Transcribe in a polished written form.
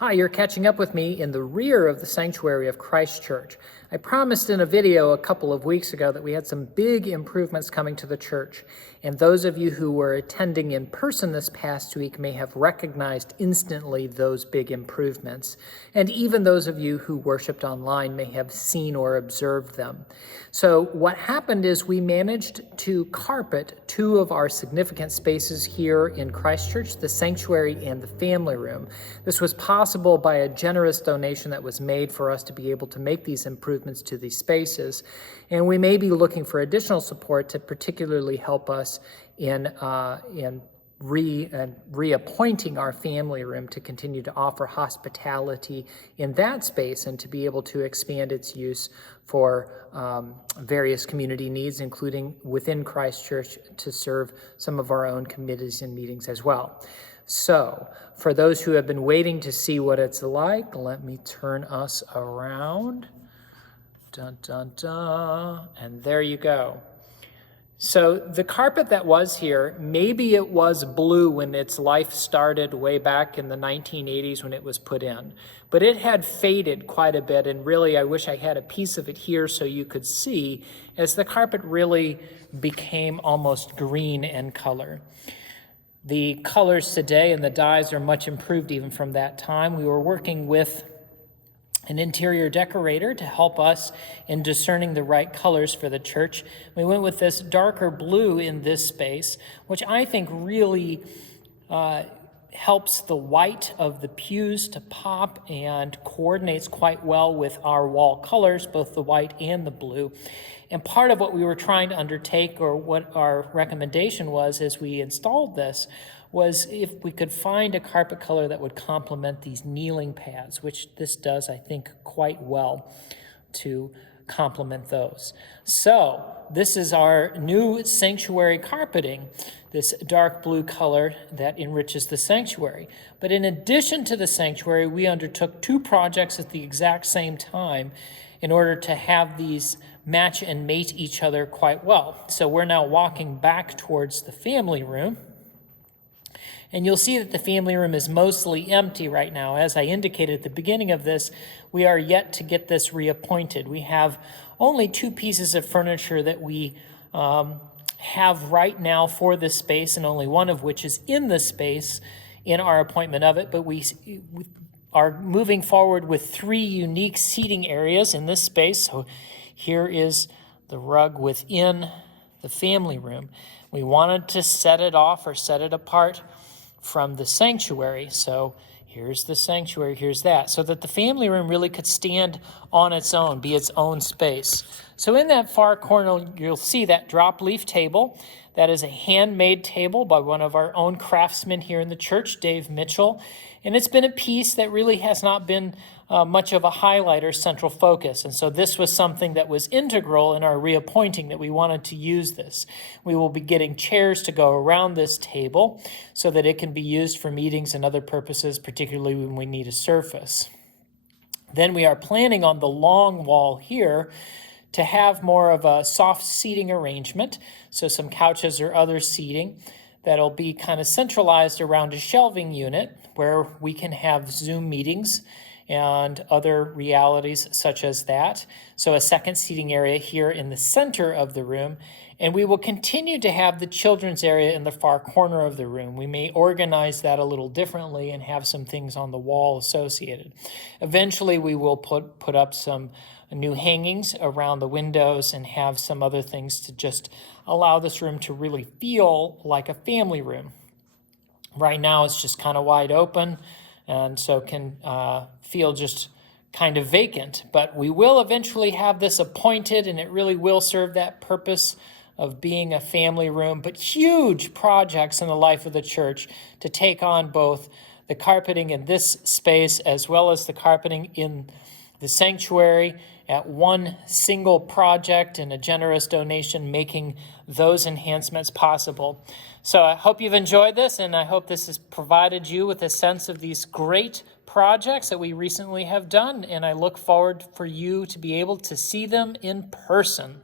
Hi, you're catching up with me in the rear of the sanctuary of Christ Church. I promised in a video a couple of weeks ago that we had some big improvements coming to the church, and those of you who were attending in person this past week may have recognized instantly those big improvements, and even those of you who worshiped online may have seen or observed them. So what happened is we managed to carpet two of our significant spaces here in Christ Church, the sanctuary and the family room. This was possible by a generous donation that was made for us to be able to make these improvements to these spaces. And we may be looking for additional support to particularly help us in reappointing our family room to continue to offer hospitality in that space and to be able to expand its use for various community needs, including within Christ Church to serve some of our own committees and meetings as well. So, for those who have been waiting to see what it's like, let me turn us around. Dun, dun, dun. And there you go. So the carpet that was here, maybe it was blue when its life started way back in the 1980s when it was put in, but it had faded quite a bit, and really I wish I had a piece of it here so you could see as the carpet really became almost green in color. The colors today and the dyes are much improved even from that time. We were working with an interior decorator to help us in discerning the right colors for the church. We went with this darker blue in this space, which I think really helps the white of the pews to pop and coordinates quite well with our wall colors, both the white and the blue. And part of what we were trying to undertake, or what our recommendation was as we installed this, was if we could find a carpet color that would complement these kneeling pads, which this does, I think, quite well to complement those. So this is our new sanctuary carpeting, this dark blue color that enriches the sanctuary. But in addition to the sanctuary, we undertook two projects at the exact same time in order to have these match and mate each other quite well. So we're now walking back towards the family room. And you'll see that the family room is mostly empty right now. As I indicated at the beginning of this, we are yet to get this reappointed. We have only two pieces of furniture that we have right now for this space, and only one of which is in the space in our appointment of it. But we are moving forward with three unique seating areas in this space. So here is the rug within the family room. We wanted to set it off or set it apart from the sanctuary. So here's the sanctuary, here's that, so that the family room really could stand on its own, be its own space. So in that far corner, you'll see that drop leaf table. That is a handmade table by one of our own craftsmen here in the church, Dave Mitchell. And it's been a piece that really has not been much of a highlight or central focus. And so this was something that was integral in our reappointing, that we wanted to use this. We will be getting chairs to go around this table so that it can be used for meetings and other purposes, particularly when we need a surface. Then we are planning on the long wall here to have more of a soft seating arrangement, so some couches or other seating that'll be kind of centralized around a shelving unit where we can have Zoom meetings and other realities such as that. So a second seating area here in the center of the room. And we will continue to have the children's area in the far corner of the room. We may organize that a little differently and have some things on the wall associated. Eventually, we will put up some new hangings around the windows and have some other things to just allow this room to really feel like a family room. Right now, it's just kind of wide open, and so can feel just kind of vacant. But we will eventually have this appointed, and it really will serve that purpose of being a family room, but huge projects in the life of the church to take on both the carpeting in this space as well as the carpeting in the sanctuary at one single project, and a generous donation making those enhancements possible. So I hope you've enjoyed this, and I hope this has provided you with a sense of these great projects that we recently have done, and I look forward for you to be able to see them in person.